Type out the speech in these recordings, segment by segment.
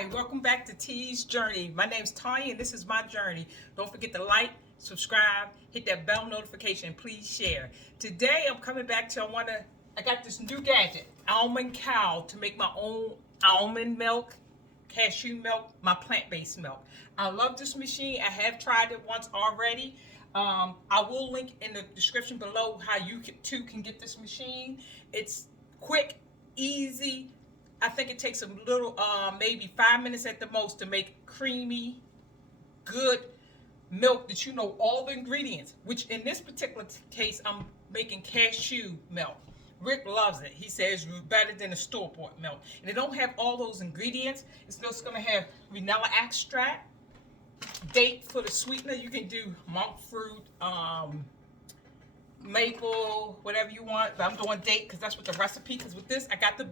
Hi, welcome back to T's Journey. My name's Tanya and this is my journey. Don't forget to like, subscribe, hit that bell notification, please share. Today I'm coming back to I got this new gadget, Almond Cow, to make my own almond milk, cashew milk, my plant-based milk. I love this machine. I have tried it once already. I will link in the description below how you too can get this machine. It's quick, easy. I think it takes a little, maybe 5 minutes at the most to make creamy, good milk that you know all the ingredients, which in this particular case, I'm making cashew milk. Rick loves it. He says it's better than the store-bought milk. And it don't have all those ingredients. It's just gonna have vanilla extract, date for the sweetener. You can do monk fruit, maple, whatever you want, but I'm doing date because that's what the recipe, because with this I got the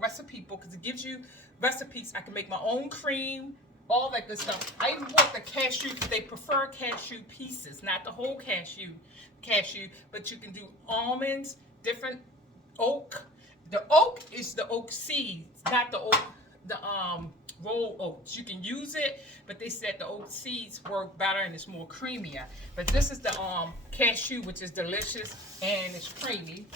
recipe book because it gives you recipes. I can make my own cream, all that good stuff. I even bought the cashew because they prefer cashew pieces, not the whole cashew, but you can do almonds, different oak. The oak is the oak seeds, not the oak, the rolled oats. You can use it, but they said the oat seeds work better and it's more creamier. But this is the cashew, which is delicious and it's creamy.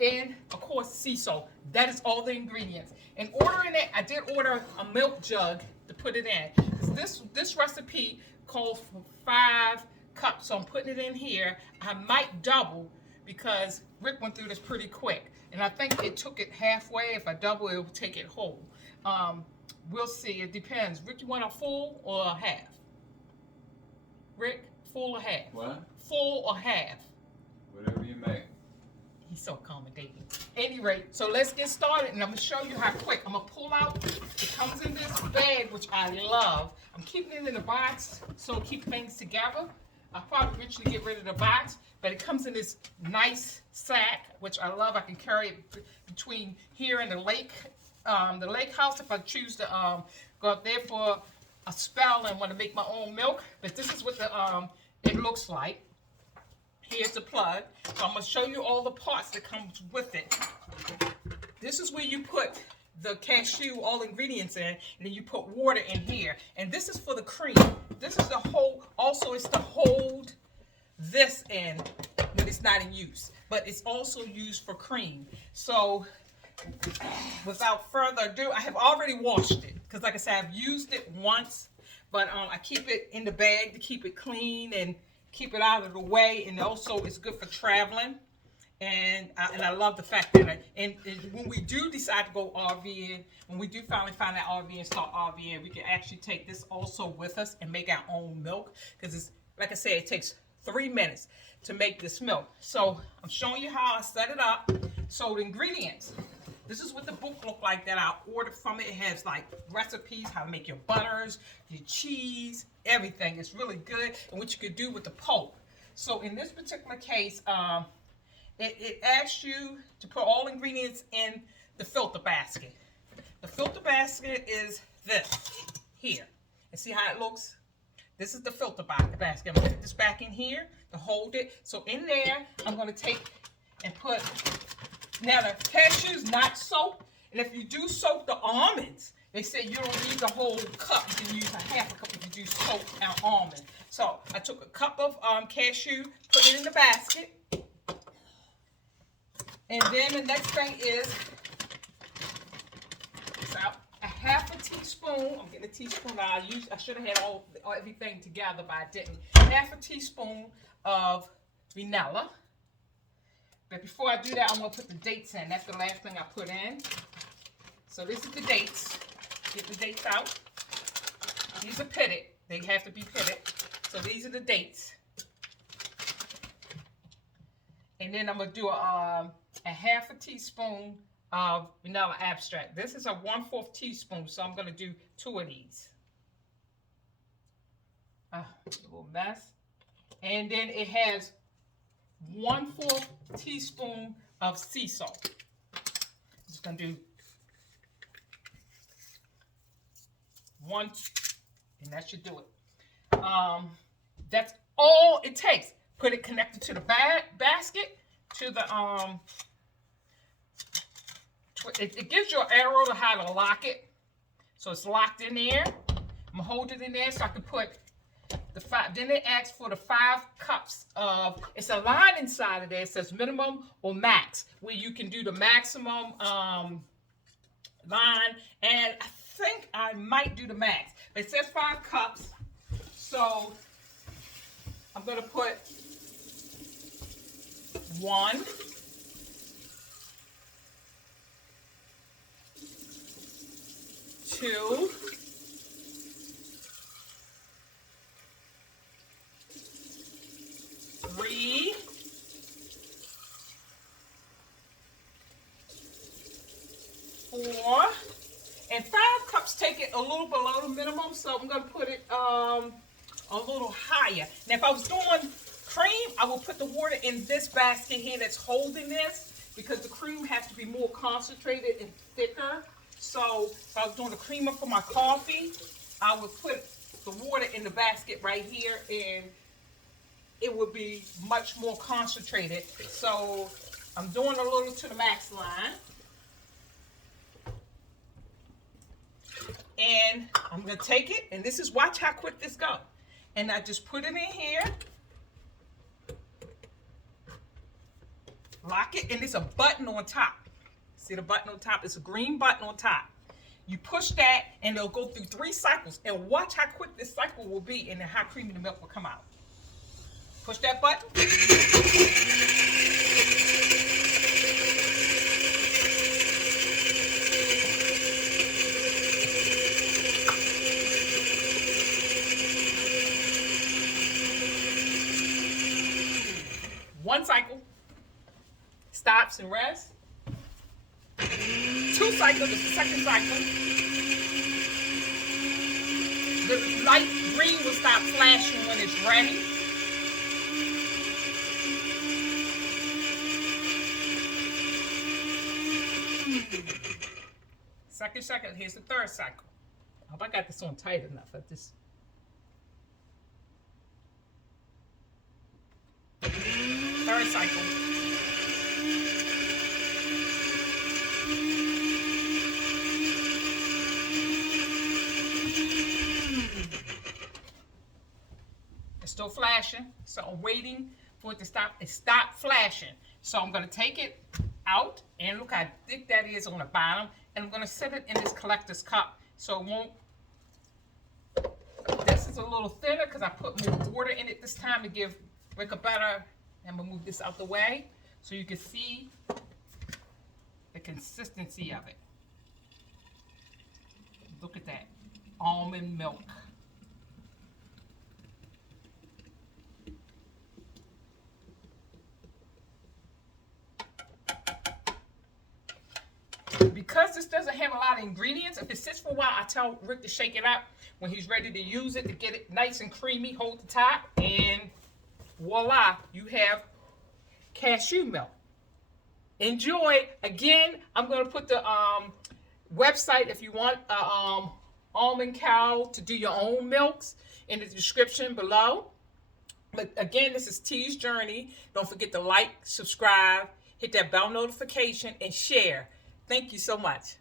And of course, sea salt. That is all the ingredients. In ordering it, I did order a milk jug to put it in. This recipe calls for 5 cups, so I'm putting it in here. I might double because Rick went through this pretty quick, and I think it took it halfway. If I double, it will take it whole. We'll see. It depends. Rick, you want a full or a half? Rick, full or half? What? Full or half? Whatever you make. He's so accommodating. Any rate, so let's get started, and I'm gonna show you how quick. I'm gonna pull out. It comes in this bag, which I love. I'm keeping it in the box so keep things together. I'll probably eventually get rid of the box, but it comes in this nice sack, which I love. I can carry it between here and the lake house if I choose to go up there for a spell and want to make my own milk. But this is what it looks like. Here's the plug. So I'm going to show you all the parts that comes with it. This is where you put the cashew, all the ingredients in, and then you put water in here. And this is for the cream. This is the whole, also it's to hold this in when it's not in use. But it's also used for cream. So without further ado, I have already washed it because, like I said, I've used it once, but I keep it in the bag to keep it clean and keep it out of the way, and also it's good for traveling. And I love the fact that and when we do decide to go RVing, when we do finally find that RV and start RVing, we can actually take this also with us and make our own milk, because it's, like I said, it takes 3 minutes to make this milk. So I'm showing you how I set it up. So the ingredients. This is what the book looked like that I ordered from it. It has like recipes, how to make your butters, your cheese, everything. It's really good, and what you could do with the pulp. So in this particular case, it asks you to put all ingredients in the filter basket. The filter basket is this here. And see how it looks? This is the filter basket. I'm going to put this back in here to hold it. So in there, I'm going to take and put. Now the cashew's not soaked, and if you do soak the almonds, they say you don't need the whole cup. You can use a half a cup if you do soak an almond. So I took a cup of cashew, put it in the basket, and then the next thing is a half a teaspoon. I'm getting a teaspoon out. I should have had everything together, but I didn't. Half a teaspoon of vanilla. But before I do that, I'm going to put the dates in. That's the last thing I put in. So this is the dates. Get the dates out. These are pitted. They have to be pitted. So these are the dates. And then I'm going to do a half a teaspoon of vanilla extract. This is a 1/4 teaspoon, so I'm going to do 2 of these. A little mess. And then it has 1/4 teaspoon of sea salt. Just gonna do 1, and that should do it. That's all it takes. Put it connected to the basket, to the it gives you an arrow to how to lock it. So it's locked in there. I'm gonna hold it in there so I can put the 5. Then they ask for the 5 cups of, it's a line inside of there. It says minimum or max, where you can do the maximum line. And I think I might do the max. But it says 5 cups. So I'm gonna put 1, 2, 3, 4, and 5 cups take it a little below the minimum, so I'm gonna put it a little higher. Now, if I was doing cream, I will put the water in this basket here that's holding this, because the cream has to be more concentrated and thicker. So if I was doing a creamer for my coffee, I would put the water in the basket right here, and it would be much more concentrated. So I'm doing a little to the max line. And I'm gonna take it, and this is, watch how quick this goes. And I just put it in here. Lock it, and there's a button on top. See the button on top? It's a green button on top. You push that, and it'll go through 3 cycles. And watch how quick this cycle will be, and then how creamy the milk will come out. Push that button. One cycle. Stops and rests. 2 cycles is the second cycle. The light green will stop flashing when it's ready. Second, here's the 3rd cycle. I hope I got this on tight enough. At this 3rd cycle. It's still flashing, so I'm waiting for it to stop. It stopped flashing. So I'm gonna take it out, and look how thick that is on the bottom. And I'm gonna set it in this collector's cup so it won't. This is a little thinner because I put more water in it this time to make a better. I'm gonna move this out the way so you can see the consistency of it. Look at that, almond milk. Because this doesn't have a lot of ingredients, if it sits for a while, I tell Rick to shake it up when he's ready to use it to get it nice and creamy. Hold the top, and voila, you have cashew milk. Enjoy. Again, I'm going to put the website if you want Almond Cow to do your own milks in the description below. But again, this is T's Journey. Don't forget to like, subscribe, hit that bell notification, and share. Thank you so much.